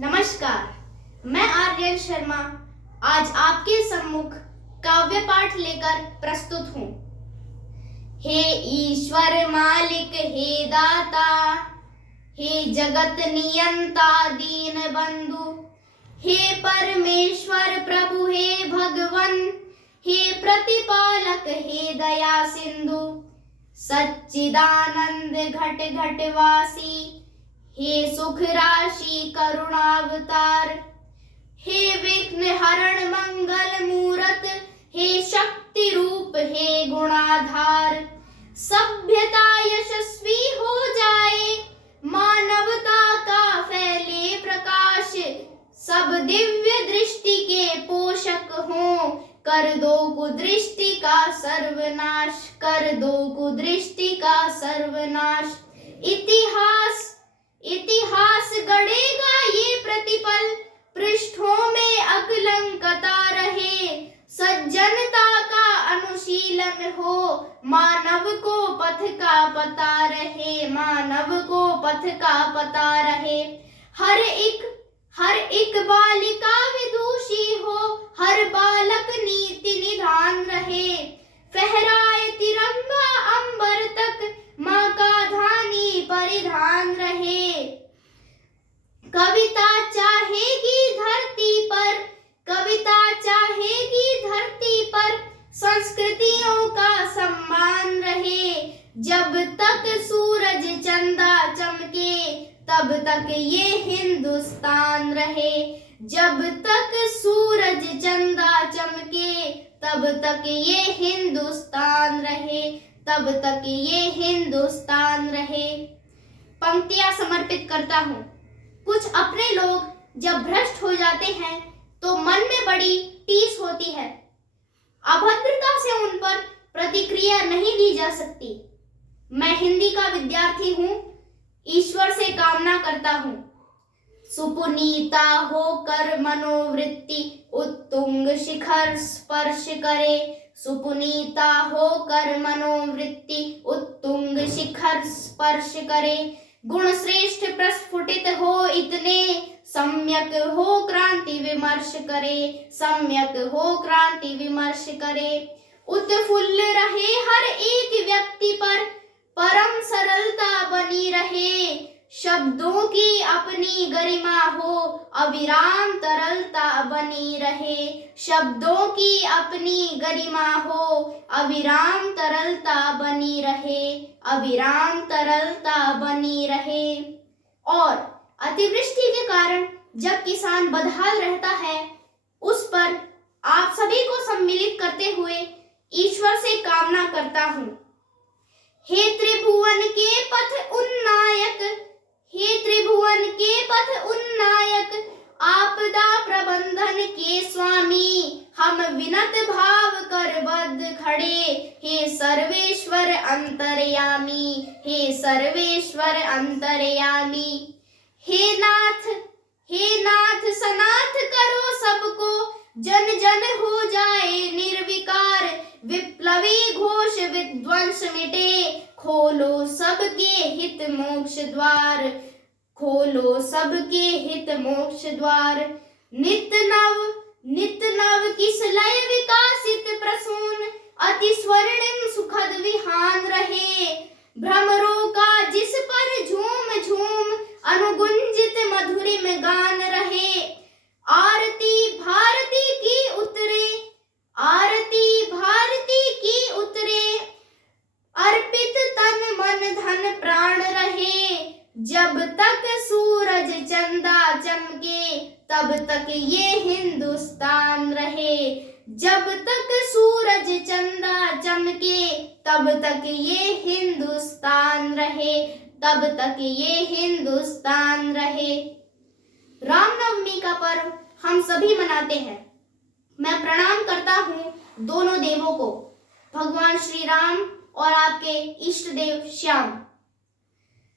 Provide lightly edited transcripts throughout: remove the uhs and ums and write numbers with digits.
नमस्कार, मैं आर्यन शर्मा आज आपके सम्मुख काव्य पाठ लेकर प्रस्तुत हूँ। हे ईश्वर मालिक, हे दाता, हे जगत नियंता दीन बंधु, हे परमेश्वर प्रभु, हे भगवन, हे प्रतिपालक, हे दया सिंधु, सच्चिदानंद घट घट वासी, हे सुख राशि करुणावतार, हे विघ्न हरण मंगल मूरत, हे शक्ति रूप, हे गुणाधार। सभ्यता यशस्वी हो जाए, मानवता का फैले प्रकाश, सब दिव्य दृष्टि के पोषक हों, कर दो कुदृष्टि का सर्वनाश, कर दो कुदृष्टि का सर्वनाश। इतिहास गढ़ेगा ये प्रतिपल, पृष्ठों में अकलंकता रहे, सज्जनता का अनुशीलन हो, मानव को पथ का पता रहे, मानव को पथ का पता रहे। हर एक बालिका विदुषी हो, हर बालक नीति निधान रहे, फहराए तिरंगा अंबर तक, माँ का धानी परिधान रहे। कविता चाहेगी धरती पर, कविता चाहेगी धरती पर, संस्कृतियों का सम्मान रहे, जब तक सूरज चंदा चमके, तब तक ये हिंदुस्तान रहे, जब तक सूरज चंदा चमके, तब तक ये हिंदुस्तान रहे, तब तक ये हिंदुस्तान रहे। पंक्तियां समर्पित करता हूँ। कुछ अपने लोग जब भ्रष्ट हो जाते हैं तो मन में बड़ी टीस होती है, अभद्रता से उन पर प्रतिक्रिया नहीं दी जा सकती। मैं हिंदी का विद्यार्थी हूँ, ईश्वर से कामना करता हूँ, सुपुनीता होकर मनोवृत्ति उत्तुंग शिखर स्पर्श करे, सुपुनीता होकर मनोवृत्ति उत्तुंग शिखर स्पर्श करे, गुण श्रेष्ठ प्रस्फुटित हो इतने, सम्यक हो क्रांति विमर्श करे, सम्यक हो क्रांति विमर्श करे। उत्फुल्ल रहे हर एक व्यक्ति पर, परम सरलता बनी रहे, शब्दों की अपनी गरिमा हो, अविराम तरलता बनी रहे, शब्दों की अपनी गरिमा हो, अविराम तरलता बनी रहे, अविराम तरलता बनी रहे। और अतिवृष्टि के कारण जब किसान बदहाल रहता है, उस पर आप सभी को सम्मिलित करते हुए ईश्वर से कामना करता हूँ। हे त्रिभुवन के पथ उन्नायक, हे त्रिभुवन के पथ उन्नायक, आपदा प्रबंधन के स्वामी, हम विनत भाव कर बद्ध खड़े, हे सर्वेश्वर अंतर्यामी, हे सर्वेश्वर अंतर्यामी। हे नाथ सनाथ करो सबको, जन जन हो जाए निर्विकार, विप्लवी घोष विध्वंस मिटे, खोलो सबके हित मोक्ष द्वार, खोलो सबके हित मोक्ष द्वार। नित नव किस लय विकासित प्रसून, अति स्वर्णिम सुखद विहान रहे, भ्रमरों का जिस पर झूम झूम अनुगुंजित मधुरिम गान रहे। आरती भारती की उतरे, आरती भारती की उतरे, अर्पित तन मन धन प्राण रहे, जब तक सूरज चंदा चमके, तब तक ये हिंदुस्तान रहे, जब तक सूरज चंदा चमके, तब तक ये हिंदुस्तान रहे, तब तक ये हिंदुस्तान रहे। रामनवमी का पर्व हम सभी मनाते हैं। मैं प्रणाम करता हूँ दोनों देवों को, भगवान श्री राम और आपके इष्ट देव श्याम।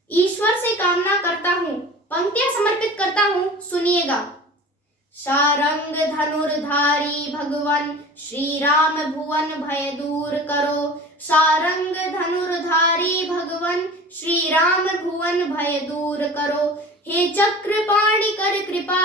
ईश्वर से कामना करता हूँ, पंक्तियां समर्पित करता हूँ, सुनिएगा। शारंग धनुर्धारी भगवन श्री राम भुवन भय दूर करो, शारंग धनुर्धारी भगवन श्री राम भुवन भय दूर करो। हे चक्रपाणि कर कृपा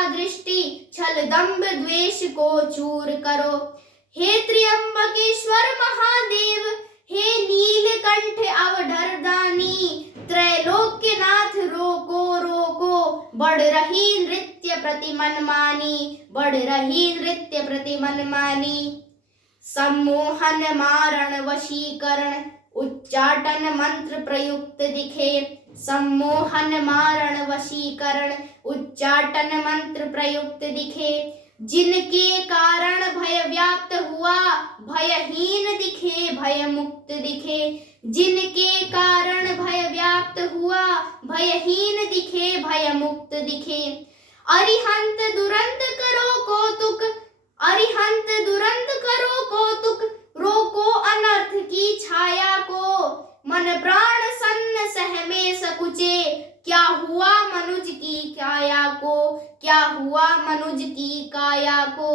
छल दंभ द्वेष को चूर करो। हे त्र्यंबकेश्वर महादेव, हे नीलकंठ अवधरदानी, त्रैलोक्यनाथ रोको रोको, बढ़ रही नृत्य प्रति मनमानी, बढ़ रही नृत्य प्रति मनमानी। सम्मोहन मारण वशीकरण उच्चाटन मंत्र प्रयुक्त दिखे, सम्मोहन मारण वशीकरण उच्चाटन मंत्र प्रयुक्त दिखे। जिनके कारण भय व्याप्त हुआ भयहीन दिखे, भय मुक्त दिखे। जिनके कारण भय व्याप्त हुआ भयहीन दिखे, भय मुक्त दिखे। अरिहंत दुरंत करो कौतुक, अरिहंत दुरंत करो कौतुक, रोको अनर्थ की छाया को। मन प्राण सन्न सहमे सकुचे, क्या हुआ मनुज की काया को, क्या हुआ मनुज की काया को।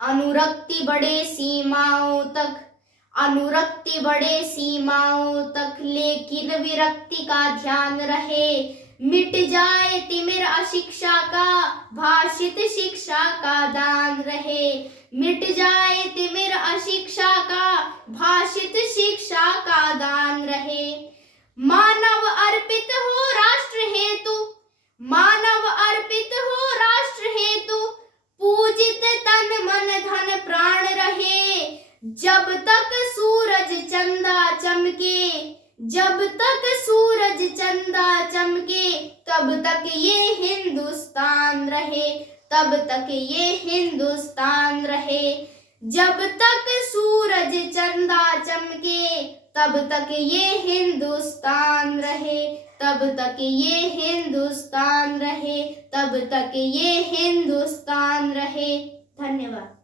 अनुरक्ति बढ़े सीमाओं तक, अनुरक्ति बढ़े सीमाओं तक, लेकिन विरक्ति का ध्यान रहे। मिट जाए तिमिर अशिक्षा का, भाषित शिक्षा का दान रहे। मिट जाए तिमिर अशिक्षा का, भाषित शिक्षा का दान रहे। मानव अर्पित हो राष्ट्र हेतु, मानव अर्पित हो राष्ट्र हेतु, पूजित तन मन धन प्राण रहे। जब तक सूरज चंदा चमके, जब तक सूरज चंदा चमके, तब तक ये हिंदुस्तान रहे, तब तक ये हिंदुस्तान रहे। जब तक सूरज चंदा चमके, तब तक ये हिंदुस्तान रहे, तब तक ये हिंदुस्तान रहे, तब तक ये हिंदुस्तान रहे। धन्यवाद।